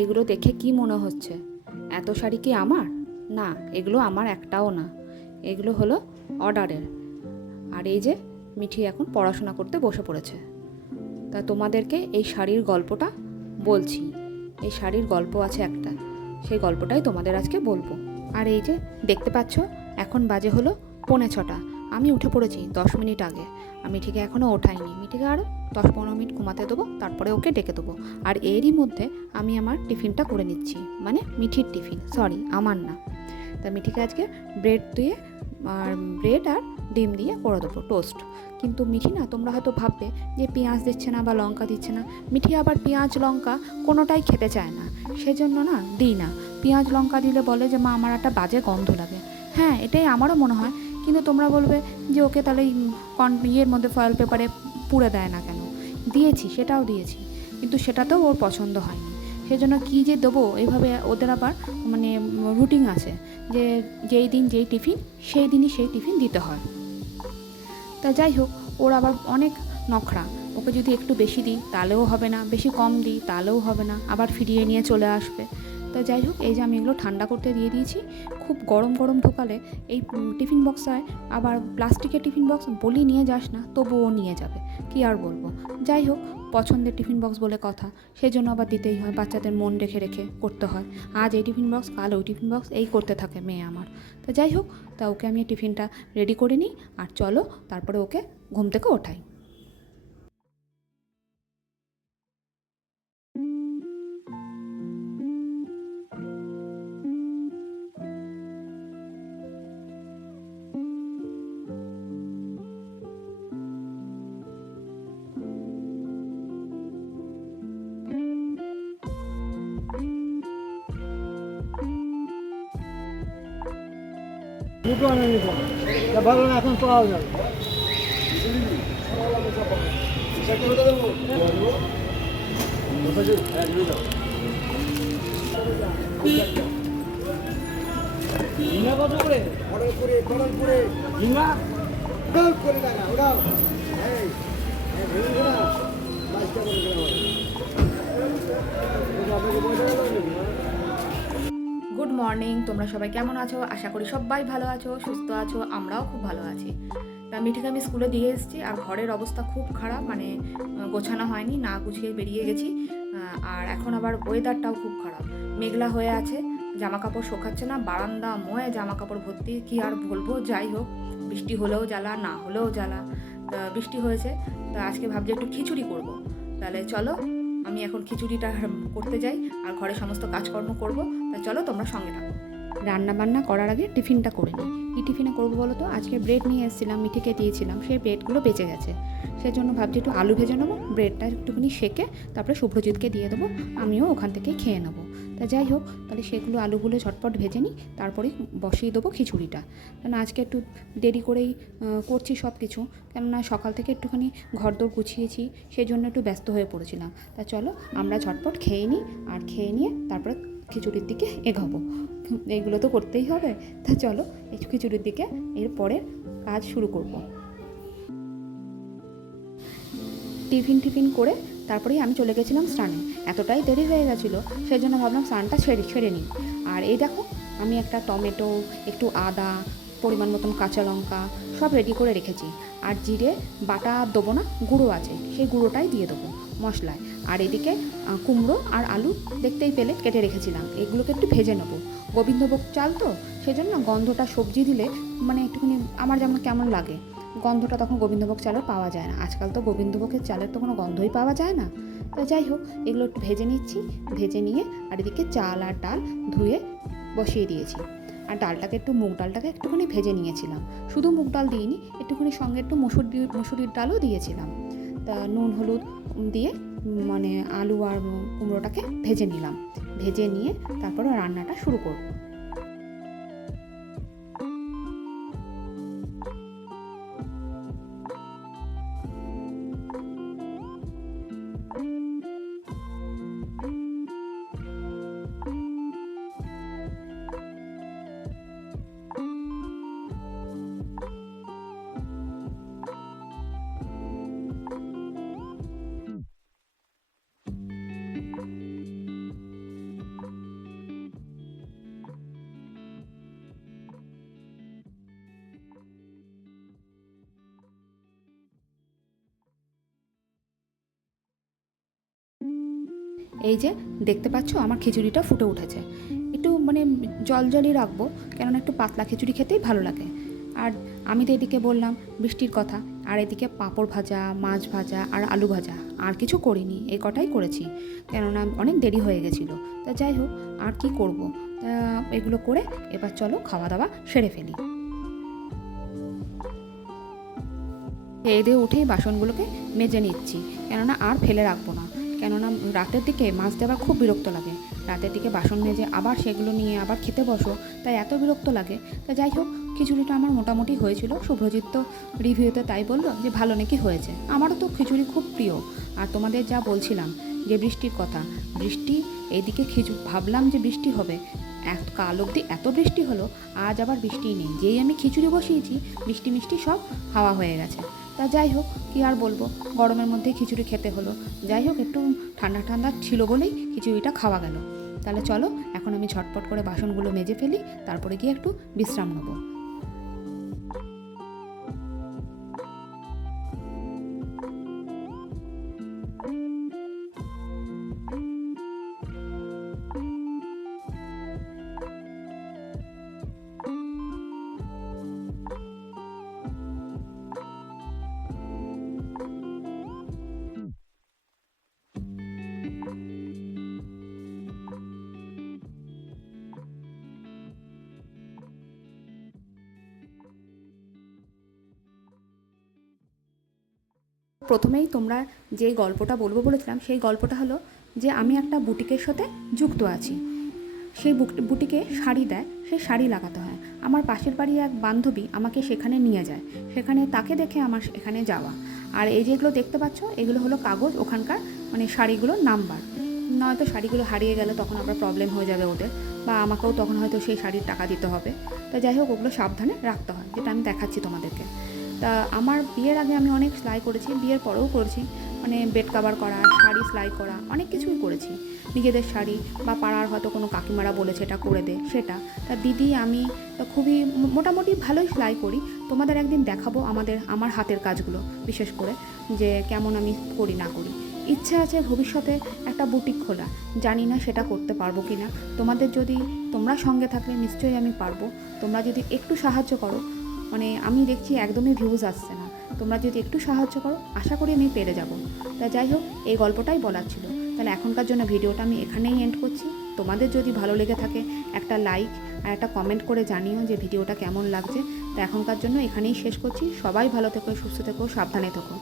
এগুলো দেখে কি মনে হচ্ছে? এত শাড়ি কি আমার? না, এগুলো আমার একটাও না। এগুলো হলো অর্ডারের। আর এই যে মিঠি এখন পড়াশোনা করতে বসে পড়েছে। তা তোমাদেরকে এই শাড়ির গল্পটা বলছি। এই শাড়ির গল্প আছে একটা, সেই গল্পটাই তোমাদের আজকে বলবো। আর এই যে দেখতে পাচ্ছ, এখন বাজে হলো 6:45। আমি উঠে পড়েছি 10 মিনিট আগে। আর মিঠিকে এখনও ওঠাইনি। মিঠিকে আরও 10-15 মিনিট ঘুমাতে দেবো, তারপরে ওকে ডেকে দেবো। আর এরই মধ্যে আমি আমার টিফিনটা করে নিচ্ছি, মানে মিঠির টিফিন, সরি আমার না। তা মিঠিকে আজকে ব্রেড আর ডিম দিয়ে করে দেবো টোস্ট। কিন্তু মিঠি না, তোমরা হয়তো ভাববে যে পেঁয়াজ দিচ্ছে না বা লঙ্কা দিচ্ছে না। মিঠি আবার পেঁয়াজ লঙ্কা কোনোটাই খেতে চায় না, সেজন্য না দিই না। পেঁয়াজ লঙ্কা দিলে বলে যে মা আমার একটা বাজে গন্ধ লাগে। হ্যাঁ, এটাই আমারও মনে হয়। কিন্তু তোমরা বলবে যে ওকে তাহলে ইয়ের মধ্যে ফয়েল পেপারে পুড়ে দেয় না কেন? দিয়েছি, সেটাও দিয়েছি, কিন্তু সেটাতেও ওর পছন্দ হয়নি। সেজন্য কী যে দেবো, এইভাবে ওদের আবার মানে রুটিন আছে যে যেই দিন যেই টিফিন সেই দিনই সেই টিফিন দিতে হয়। তা যাই হোক, ওর আবার অনেক নখরা। ওকে যদি একটু বেশি দিই তাহলেও হবে না, বেশি কম দিই তাহলেও হবে না, আবার ফিরিয়ে নিয়ে চলে আসবে। তো যাই হোক, এই যে আমি এগুলো ঠান্ডা করতে দিয়ে দিয়েছি। খুব গরম গরম ঢোকালে এই টিফিন বক্সটায়, আবার প্লাস্টিকের টিফিন বক্স বলি নিয়ে যাস না, তবুও নিয়ে যাবে। কি আর বলবো। যাই হোক, পছন্দের টিফিন বক্স বলে কথা, সেই জন্য আবার দিতেই হয়। বাচ্চাদের মন রেখে রেখে করতে হয়। আজ এই টিফিন বক্স, কাল ওই টিফিন বক্স, এই করতে থাকে মেয়ে আমার। তো যাই হোক, তা ওকে আমি টিফিনটা রেডি করে নিই। আর চলো তারপরে ওকে ঘুম থেকে ওঠাই। দুটো আনে নিতে ভালো না, এখন পাওয়া যাবে। ঝিঙা কত করে? ঝিঙা করে টাকা ওরাও গুড মর্নিং, তোমরা সবাই কেমন আছো? আশা করি সবাই ভালো আছো, সুস্থ আছো। আমরাও খুব ভালো আছি। তা মিঠিকে আমি স্কুলে দিয়ে এসেছি, আর ঘরের অবস্থা খুব খারাপ, মানে গোছানো হয়নি, না গুছিয়ে বেরিয়ে গেছি। আর এখন আবার ওয়েদারটাও খুব খারাপ, মেঘলা হয়ে আছে, জামা কাপড় শোকাচ্ছে না, বারান্দা ময়ে জামা কাপড় ভর্তি। কি আর বলবো, যাই হোক, বৃষ্টি হলেও জ্বালা, না হলেও জ্বালা। তা বৃষ্টি হয়েছে, তা আজকে ভাবছি একটু খিচুড়ি করব। তাহলে চলো আমি এখন খিচুড়িটা করতে যাই, আর ঘরে সমস্ত কাজকর্ম করব। তা চলো তোমরা সঙ্গে থাকো। রান্না বান্না করার আগে টিফিনটা করে নিই। কী টিফিনে করবো বলো তো? আজকে ব্রেড নিয়ে এসেছিলাম, মিঠিকে দিয়েছিলাম, সেই ব্রেডগুলো বেঁচে গেছে। সেই জন্য ভাবছি একটু আলু ভেজে নেবো, ব্রেডটা একটুখানি সেকে তারপরে শুভ্রজিৎকে দিয়ে দেবো, আমিও ওখান থেকেই খেয়ে নেবো। তা যাই হোক, তাহলে সেগুলো আলুগুলো ঝটপট ভেজে নিই, তারপরেই বসিয়ে দেবো খিচুড়িটা। কেন আজকে একটু দেরি করেই করছি সব কিছু, কেননা সকাল থেকে একটুখানি ঘরদোর গুছিয়েছি, সেই জন্য একটু ব্যস্ত হয়ে পড়েছিলাম। তা চলো আমরা ঝটপট খেয়ে নিই, আর খেয়ে নিয়ে তারপরে খিচুড়ির দিকে এগোবো। এইগুলো তো করতেই হবে। তা চলো এই খিচুড়ির দিকে এরপরে কাজ শুরু করব। টিফিন করে তারপরেই আমি চলে গেছিলাম স্নানে। এতটাই দেরি হয়ে গেছিলো, সেই জন্য ভাবলাম স্নানটা ছেড়ে নিই। আর এই দেখো, আমি একটা টমেটো, একটু আদা, পরিমাণ মতন কাঁচা লঙ্কা সব রেডি করে রেখেছি। আর জিরে বাটা দেবো না, গুঁড়ো আছে, সেই গুঁড়োটাই দিয়ে দেবো মশলায়। আর এদিকে কুমড়ো আর আলু দেখতেই পেলে কেটে রেখেছিলাম, এগুলোকে একটু ভেজে নেবো। গোবিন্দভোগ চাল তো, সেজন্য গন্ধটা সবজি দিলে মানে একটুখানি আমার যেমন কেমন লাগে, গন্ধটা তখন গোবিন্দভোগ চালের পাওয়া যায় না। আজকাল তো গোবিন্দভোগের চালের তো কোনো গন্ধই পাওয়া যায় না। তা যাই হোক, এগুলো একটু ভেজে নিচ্ছি। ভেজে নিয়ে আর এদিকে চাল আর ডাল ধুয়ে বসিয়ে দিয়েছি। আর মুগ ডালটাকে একটুখানি ভেজে নিয়েছিলাম। শুধু মুগ ডাল দিইনি, একটুখানি সঙ্গে একটু মসুরির ডালও দিয়েছিলাম। তা নুন হলুদ দিয়ে মানে আলু আর কুমড়োটাকে ভেজে নিলাম। ভেজে নিয়ে তারপরে রান্নাটা শুরু করব। এই যে দেখতে পাচ্ছ আমার খিচুড়িটা ফুটে উঠেছে। একটু মানে জলই রাখবো, কেননা একটু পাতলা খিচুড়ি খেতেই ভালো লাগে। আর আমি তো এদিকে বললাম বৃষ্টির কথা, আর এদিকে পাঁপড় ভাজা, মাছ ভাজা আর আলু ভাজা, আর কিছু করিনি, এই কটাই করেছি, কেননা অনেক দেরি হয়ে গেছিলো। তা যাই হোক, আর কি করব, তা এগুলো করে এবার চলো খাওয়া দাওয়া সেরে ফেলি। খেয়ে দিয়ে উঠেই বাসনগুলোকে মেজে নিচ্ছি, কেননা আর ফেলে রাখবো না, কেননা রাতের দিকে মাছ দেওয়ার খুব বিরক্ত লাগে। রাতের দিকে বাসন মেজে আবার সেগুলো নিয়ে আবার খেতে বসো, তাই এত বিরক্ত লাগে। তা যাই হোক, খিচুড়িটা আমার মোটামুটি হয়েছিল। শুভ্রজিৎ তো রিভিউতে তাই বললো যে ভালো নাকি হয়েছে। আমারও তো খিচুড়ি খুব প্রিয়। আর তোমাদের যা বলছিলাম যে বৃষ্টির কথা, বৃষ্টি এইদিকে ভাবলাম যে বৃষ্টি হবে, কাল অবধি এত বৃষ্টি হলো, আজ আবার বৃষ্টিই নেই। যেই আমি খিচুড়ি বসিয়েছি, বৃষ্টি মিষ্টি সব হাওয়া হয়ে গেছে। তা যাই হোক, কী আর বলবো, গরমের মধ্যেই খিচুড়ি খেতে হলো। যাই হোক, একটু ঠান্ডা ঠান্ডা ছিল বলেই খিচুড়িটা খাওয়া গেল। তাহলে চলো এখন আমি ঝটপট করে বাসনগুলো মেজে ফেলি, তারপরে গিয়ে একটু বিশ্রাম নেবো। প্রথমেই তোমরা যে গল্পটা বলবো বলেছিলাম, সেই গল্পটা হলো যে আমি একটা বুটিকের সাথে যুক্ত আছি। সেই বুটিকে শাড়ি দেয়, সেই শাড়ি লাগাতে হয়। আমার পাশের বাড়ির এক বান্ধবী আমাকে সেখানে নিয়ে যায়, সেখানে তাকে দেখে আমার এখানে যাওয়া। আর এই যেগুলো দেখতে পাচ্ছ, এগুলো হলো কাগজ, ওখানকার মানে শাড়িগুলোর নাম্বার। নয়তো শাড়িগুলো হারিয়ে গেলে তখন আবার প্রবলেম হয়ে যাবে ওদের, বা আমাকেও তখন হয়তো সেই শাড়ির টাকা দিতে হবে। তা যাই হোক, ওগুলো সাবধানে রাখতে হয়, যেটা আমি দেখাচ্ছি তোমাদেরকে। তা আমার বিয়ের আগে আমি অনেক সেলাই করেছি, বিয়ের পরেও করেছি, মানে বেড কাভার করা, শাড়ি সেলাই করা, অনেক কিছুই করেছি। নিজেদের শাড়ি বা পাড়ার হয়তো কোনো কাকিমারা বলেছে এটা করে দে, সেটা। তা দিদি আমি খুবই মোটামুটি ভালোই সেলাই করি। তোমাদের একদিন দেখাবো আমার হাতের কাজগুলো, বিশেষ করে যে কেমন আমি করি না করি। ইচ্ছা আছে ভবিষ্যতে একটা বুটিক খোলা, জানি না সেটা করতে পারবো কি না। তোমরা সঙ্গে থাকলে নিশ্চয়ই আমি পারবো। তোমরা যদি একটু সাহায্য করো, মানে আমি দেখছি একদমই ভিউজ আসছে না, তোমরা যদি একটু সাহায্য করো, আশা করি আমি পেরে যাব। তা যাই হোক, এই গল্পটাই বলার ছিল। তাহলে এখনকার জন্য ভিডিওটা আমি এখানেই এন্ড করছি। তোমাদের যদি ভালো লেগে থাকে, একটা লাইক আর একটা কমেন্ট করে জানিও যে ভিডিওটা কেমন লাগছে। তা এখনকার জন্য এখানেই শেষ করছি। সবাই ভালো থেকো, সুস্থ থেকো, সাবধানে থেকো।